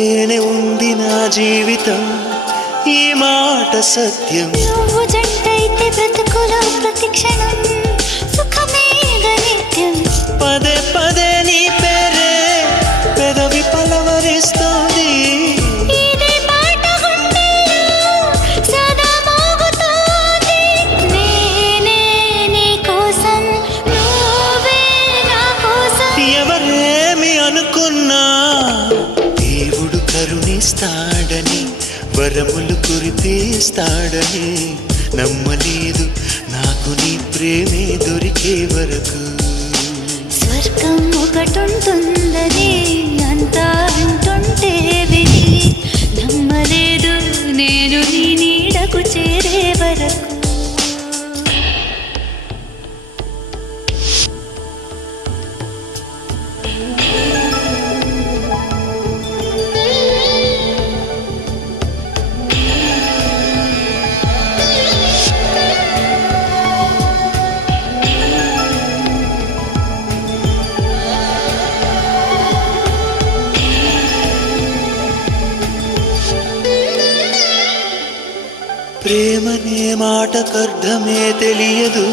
ఉంటేనే ఉంది నా జీవితం, ఈ మాట సత్యం. నువ్వు జంటైతే బ్రతుకులో ప్రతిక్షణం సుఖమే నిత్యం. పదే పదే నీ పేరే పెదవి పలవరిస్తోంది. ఇదే పాట గుండెల్లో సదా మోగుతోంది. నేనే నీ కోసం, నువ్వే నా కోసం. ఎవరేమి అనుకున్నా దేవుడు కరుణిస్తాడని, వరములు కురిపిస్తాడని నమ్మలేదు నాకు నీ ప్రేమే దొరికే వరకు. స్వర్గం ఒకటుంటుందని అంతా అంటుంటే విని నమ్మలేదు నేను నీ నీడకు చేరే వరకు. ప్రేమనే మాటకర్థమే తెలియదు,